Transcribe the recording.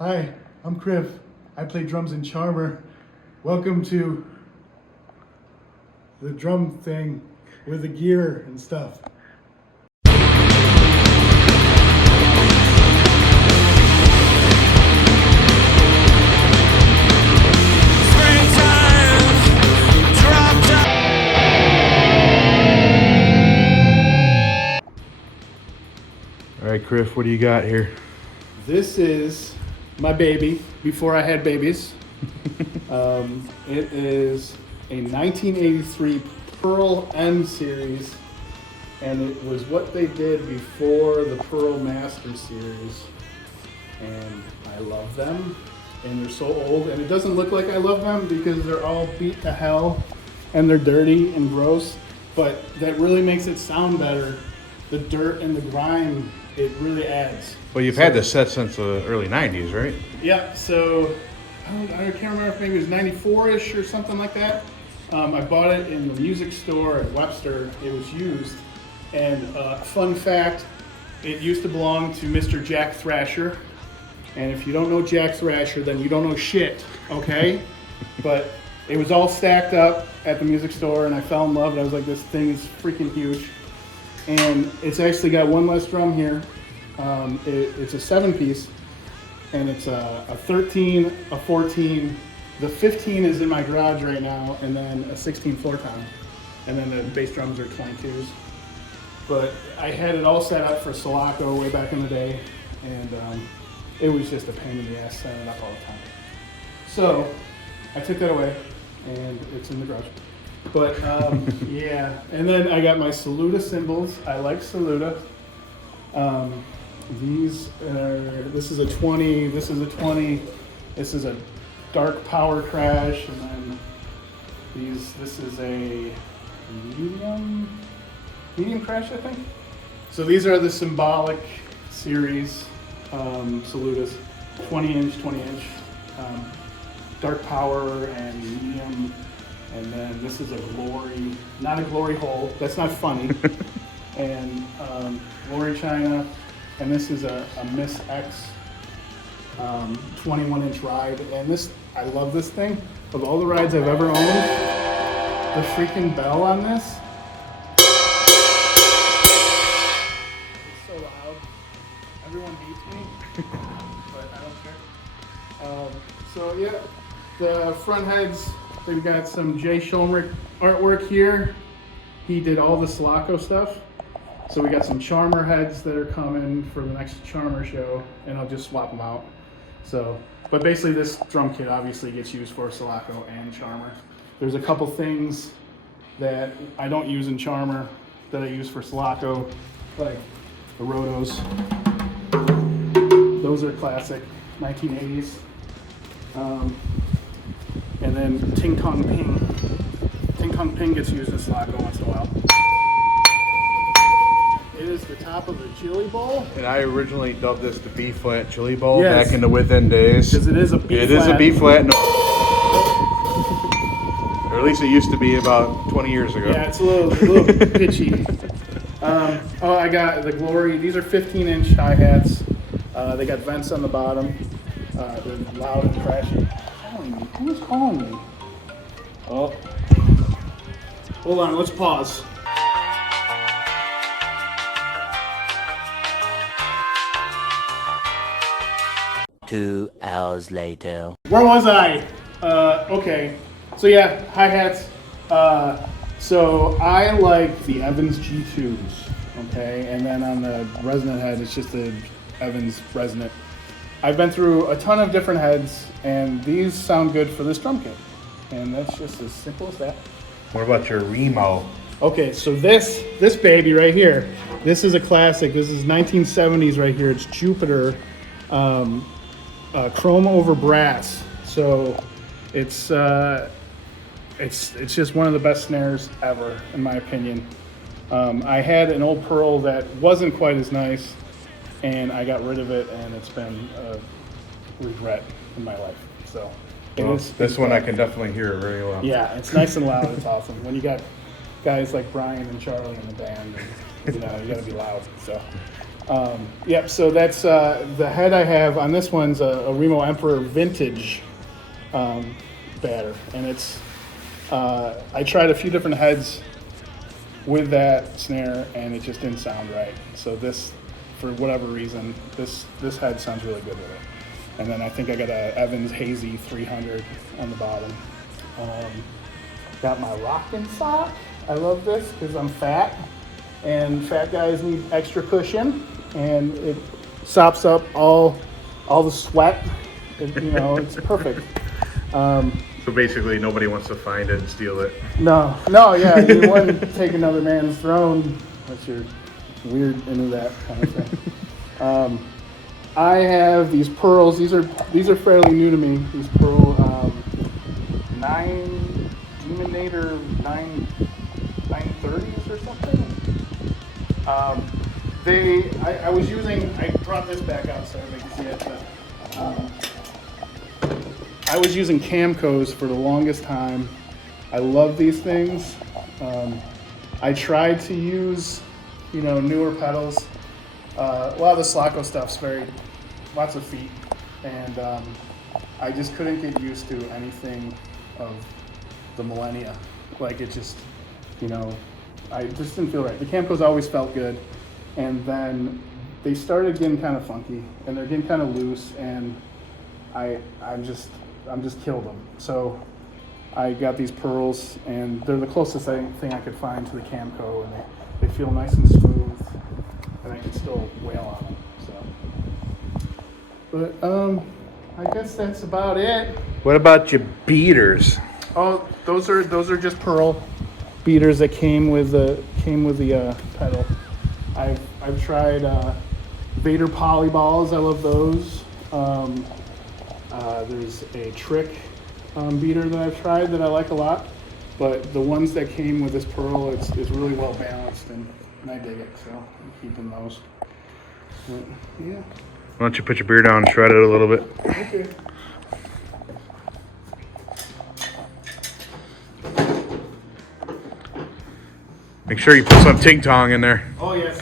Hi, I'm Crif. I play drums in CHRMR. Welcome to the drum thing with the gear and stuff. All right, Crif, what do you got here? This is my baby before I had babies. It is a 1983 Pearl M series, and it was what they did before the Pearl Master series. And I love them, and they're so old, and it doesn't look like I love them because they're all beat to hell and they're dirty and gross, but that really makes it sound better. The dirt and the grime, it really adds. Well, you've had this set since the early 90s, right? Yeah, so I can't remember if maybe it was 94-ish or something like that. I bought it in the music store at Webster. It was used. And fun fact, it used to belong to Mr. Jack Thrasher. And if you don't know Jack Thrasher, then you don't know shit, okay? But it was all stacked up at the music store, and I fell in love, and I was like, this thing is freaking huge. And it's actually got one less drum here. It's a 7-piece, and it's a 13, a 14. The 15 is in my garage right now, and then a 16 floor tom. And then the bass drums are 22s. But I had it all set up for Sulaco way back in the day, and it was just a pain in the ass setting it up all the time. So I took that away, and it's in the garage. But yeah, and then I got my Saluda cymbals. I like Saluda. This is a 20, this is a 20, this is a dark power crash, and then this is a medium crash, I think. So these are the symbolic series Saludas, 20 inch, dark power and medium. And then this is a glory, not a glory hole, that's not funny. And glory China. And this is a Miss X 21-inch ride. And this, I love this thing. Of all the rides I've ever owned, the freaking bell on this, it's so loud. Everyone hates me, but I don't care. So yeah, the front heads, they've got some Jay Schulmerich artwork here. He did all the Sulaco stuff. So we got some CHRMR heads that are coming for the next CHRMR show, and I'll just swap them out. So, but basically this drum kit obviously gets used for Sulaco and CHRMR. There's a couple things that I don't use in CHRMR that I use for Sulaco, like the Rotos. Those are classic 1980s. And then Ting Tong Ping. Ting Tong Ping gets used in Sulaco once in a while. It is the top of the chili bowl. And I originally dubbed this the B-flat chili bowl Yes. back in the within days. Because it is a B-flat. It is a B-flat. No. Or at least it used to be about 20 years ago. Yeah, it's a little pitchy. Oh, I got the Glory. These are 15-inch hi-hats. They got vents on the bottom. They're loud and crashy. Who's calling me? Oh. Hold on, let's pause. Two hours later. Where was I? Okay. So yeah, hi-hats. So I like the Evans G2s, okay? And then on the resonant head, it's just the Evans resonant. I've been through a ton of different heads, and these sound good for this drum kit. And that's just as simple as that. What about your Remo? Okay, so this baby right here, this is a classic. This is 1970s right here. It's Jupiter, chrome over brass. So it's just one of the best snares ever, in my opinion. I had an old Pearl that wasn't quite as nice, and I got rid of it, and it's been a regret in my life. So This one I can definitely hear very well. yeah, it's nice and loud. It's awesome when you got guys like Brian and Charlie in the band. And, you know, you got to be loud. So Yep, so that's the head I have on this one's a Remo Emperor Vintage batter, and it's I tried a few different heads with that snare, and it just didn't sound right. So this, for whatever reason, this head sounds really good with it. And then I think I got a Evans Hazy 300 on the bottom. Got my rockin' sock. I love this because I'm fat, and fat guys need extra cushion, and it sops up all the sweat. It's perfect. So basically, nobody wants to find it and steal it. No, yeah, you wouldn't take another man's throne unless you're weird into that kind of thing. I have these pearls. These are fairly new to me. These pearl 9 Demonator 930s or something. I was using. I brought this back out so everybody can see it. But, I was using Camcos for the longest time. I love these things. I tried to use, newer pedals. A lot of the Slacko stuff's lots of feet, and I just couldn't get used to anything of the Millennia. Like it just, I just didn't feel right. The Camcos always felt good, and then they started getting kind of funky, and they're getting kind of loose, and I'm just killed them. So I got these pearls, and they're the closest thing I could find to the Camco, and they feel nice and smooth, and I can still wail on them. But I guess that's about it. What about your beaters? Oh, those are just pearl beaters that came with the pedal. I've tried Vader polyballs. I love those. There's a trick beater that I've tried that I like a lot, but the ones that came with this pearl, it's really well balanced, and I dig it, so I'm keeping those. But, yeah. Why don't you put your beer down and shred it a little bit? Okay. Make sure you put some ting tong in there. Oh yes.